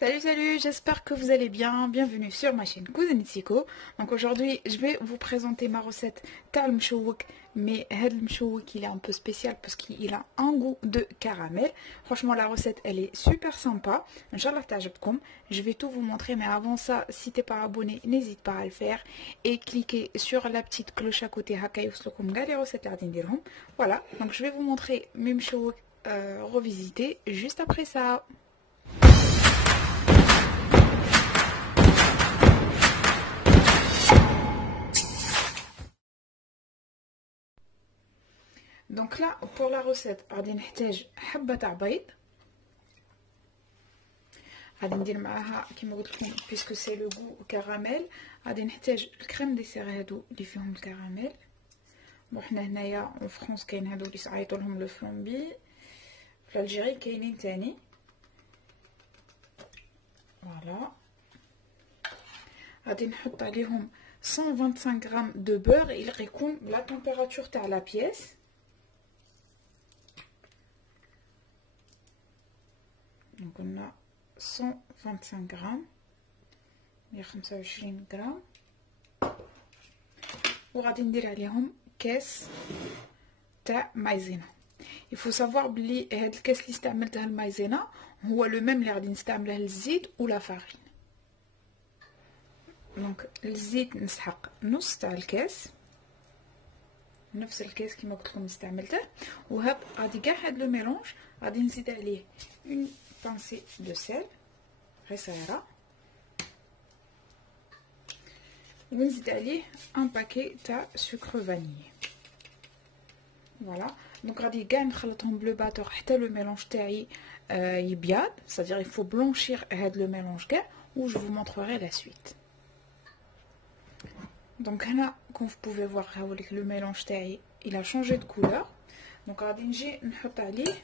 Salut, j'espère que vous allez bien. Bienvenue sur ma chaîne Cousine Siko. Donc aujourd'hui, je vais vous présenter ma recette tal mchouak, mais le mchouak il est un peu spécial parce qu'il a un goût de caramel. Franchement, la recette elle est super sympa. Inch'Allah ta'jabkoum. Je vais tout vous montrer, mais avant ça, si t'es pas abonné, n'hésite pas à le faire et cliquez sur la petite cloche à côté haka yوصلكم كاع les recettes اللي غادي نديرهم. Voilà, donc je vais vous montrer mes mchouak revisités juste après ça. Donc là, pour la recette, غادي نحتاج حبة تاع بيض. غادي ندير معاها كيما قلت لكم بيسكو سي لو غو كراميل. غادي نحتاج الكريم ديسير هادو اللي فيهم الكراميل. بون حنا هنايا اون فرونس كاين هادو اللي صعيطوا لهم لو فلومبي، في الجيري كاينين تاني. فوالا غادي نحط عليهم 125 غرام دو بور، يليق يكون بلا تمبيراتور تاع لا بياس. Donc on a 125 grammes, il y a 25 grammes. وغادي ندير عليهم كاس تاع مايزينا. Il faut savoir بلي هاد الكاس اللي استعملته المايزينا هو لو ميم اللي غادي نستعمله للزيت ولا فارين. دونك الزيت نسحق نص تاع الكاس، نفس الكاس كيما قلت لكم استعملته. وهاد غادي كاع هاد لو ميلونج غادي نزيد عليه اون بانسي دو سيل غير صغيره، ونزيد عليه ان باكي تاع سكر فانيي. فوالا دونك غادي كاع نخلطهم بلو باتور حتى لو ميلونج تاعي يبيض، c'est-à-dire il faut blanchir هاد لو ميلونج كاع و je vous montrerai la suite. Donc هنا comme vous pouvez voir هاوليك لو ميلونج تاعي il a changé de couleur. دونك غادي نجي نحط عليه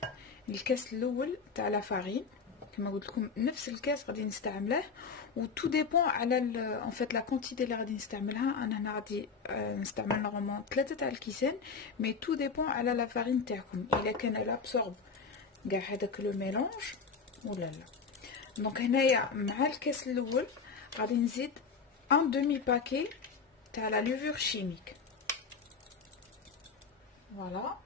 الكاس الاول تاع لا فارين كما قلت لكم، نفس الكاس غادي نستعمله. و تو ديبون على ان فيت لا كونتيتي اللي غادي نستعملها. انا هنا غادي نستعمل نورمالمون 3 تاع الكيسان، مي تو ديبون على لا فارين تاعكم الا كان لابسورب كاع هذاك لو ميلونج ولا لا. دونك هنايا مع الكاس الاول غادي نزيد ان دومي باكي تاع لا لوفور شيميك. فوالا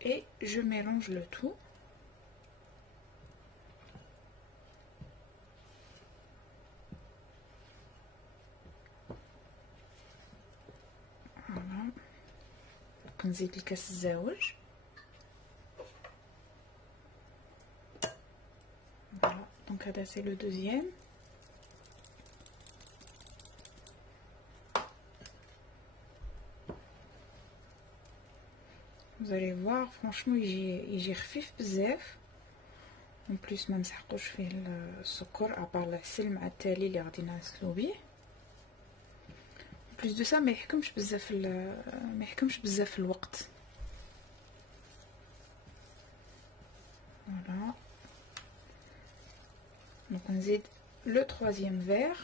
et je mélange le tout. Voilà. نزيد الكاس الزاوج. Voilà. Donc هذا c'est le deuxième. Vous allez voir, franchement, يجي خفيف بزاف. En plus ما نسحقوش فيه السكر ابار العسل مع التالي اللي غادي نغسلو بيه. En plus de ça ما يحكمش بزاف الوقت. Voilà. Donc on نزيد le troisième verre.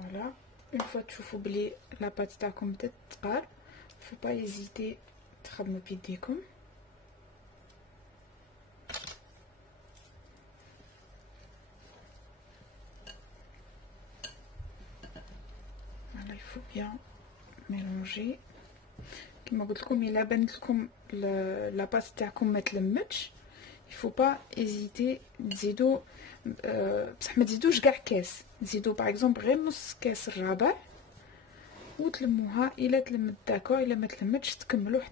Voilà. Une fois تشوفوا بلي لا بات تاعكم بدات تقال، faut pas hésiter تخدموا بيديكم. Voilà, il faut bien mélanger. كما قلت لكم الا بانت لكم لا بات تاعكم ما تلمتش، il faut pas hésiter تزيدوا بصح ما تزيدوش كاع كاس، تزيدوا باغ اكزومبل غير نص كاس الرابع وتلموها. الا تلمت داكور، الا ما تلمتش تكملوا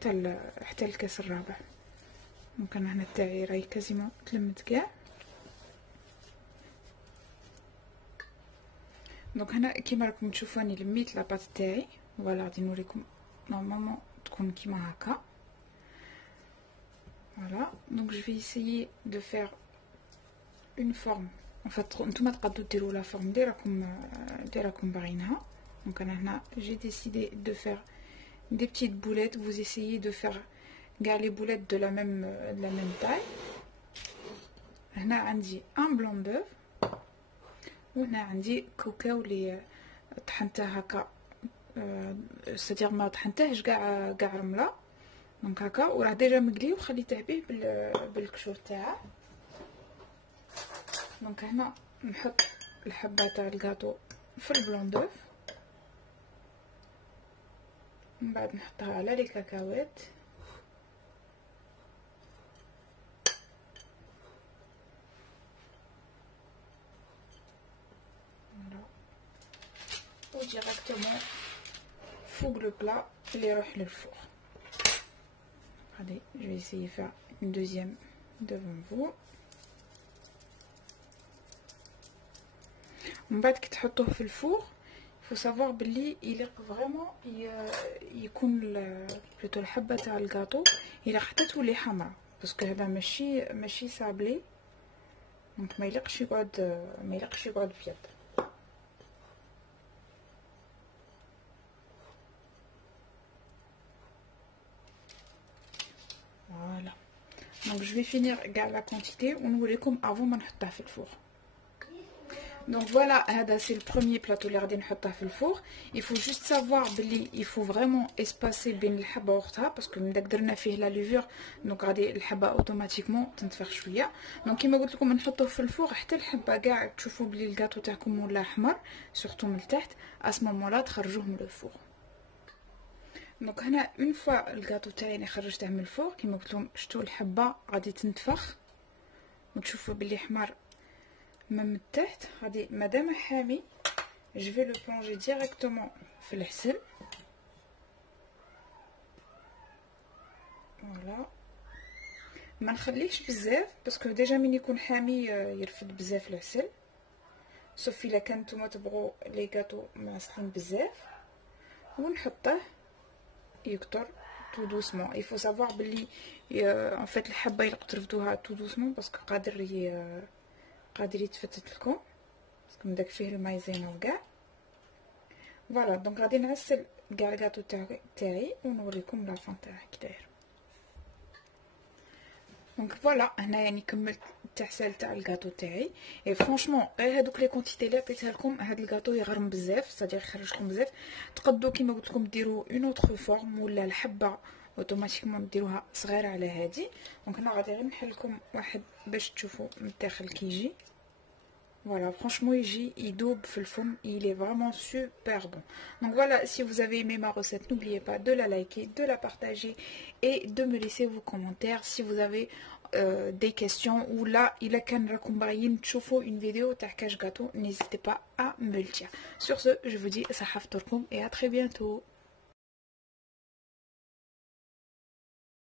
حتى الكاس الرابع. ممكن هنا تاعي راهي كازيمون تلمت كاع. دونك هنا كيما راكم تشوفوا راني لميت لاباط تاعي. فوالا غادي نوريكم نورمالمون تكون كيما هكا. Voilà, donc je vais essayer de faire une forme. En fait, نتوما تقدروا ديروا لا فورم ديراكم باغينها. Donc هنا j'ai décidé de faire des petites boulettes. Vous essayez de faire كاع les boulettes de la même taille. هنا عندي un blanc d'œuf وهنا عندي كاكاو اللي طحنته هكا c'est-à-dire ما طحنتهش كاع رمله. دونك هكا وراه ديجا مقلي وخليته به بالكشور تاعه. دونك هنا نحط الحبه تاع الكاطو في البلون دوف، من بعد نحطها على لي كاكاوات. و ديريكتومون فوق لو بلا اللي يروح للفور. Allez, je vais essayer de faire une deuxième devant vous. من بعد كي تحطوه في الفور faut savoir بلي يليق فريمون يكون بلوتو الحبه تاع الكاطو الا حتى تولي حمراء، باسكو هذا ماشي صابلي، دونك ما يليقش يقعد ابيض. Voilà. Donc je vais finir la quantité ونوريكم avant ما نحطها في الفور. Donc voilà, c'est le premier plateau اللي غادي نحطه في الفور. Il faut juste savoir بلي il faut vraiment espacer بين الحبه وختها، باسكو من داك درنا فيه لا ليفور، دونك غادي الحبه اوتوماتيكمون تنتفخ شويه. دونك كيما قلت لكم نحطوه في الفور حتى الحبه كاع تشوفوا بلي الكاطو تاعكم ولا احمر سورتو من التحت، اسمو لا تخرجوه من الفور. دونك هنا اون فوا الكاطو تاعي اللي خرجته من الفور كيما قلت لكم شتو الحبه غادي تنتفخ وتشوفوا بلي حمر من التحت. غادي مادام حامي جو في لو بلونجي ديريكتومون في العسل. فوالا ما نخليهش بزاف باسكو ديجا من يكون حامي يرفد بزاف العسل، صافي الا كان نتوما تبغوا لي كاطو معسلين بزاف. ونحطه يكتر تو دوسمون. il faut savoir بلي en fait الحبه يلقوا ترفدوها تو دوسمون باسكو قادر يتفتت لكم، باسكو من داك فيه المايزينا وكاع. فوالا دونك غادي نعسل كاع الكاطو تاعي ونوريكم لا فان تاعه كي داير. دونك فوالا هنا يعني كملت التعسال تاع الكاطو تاعي. اي فرانشمون غير هادوك لي كونتيتي اللي عطيتها لكم، هاد الكاطو يغرم بزاف، صديق يخرج لكم بزاف. تقدروا كيما قلت لكم ديروا اون اوتر فورم ولا الحبه اوتوماتيكمون ديروها صغيره على هادي. دونك هنا غادي غير نحل لكم واحد باش تشوفوا من الداخل كيجي. Voilà, franchement, il double le fond, il est vraiment super bon. Donc voilà, si vous avez aimé ma recette, n'oubliez pas de la liker, de la partager et de me laisser vos commentaires si vous avez des questions ou là, il a qu'un raccompagné une vidéo de gâteau, n'hésitez pas à me le dire. Sur ce, je vous dis, ça et à très bientôt.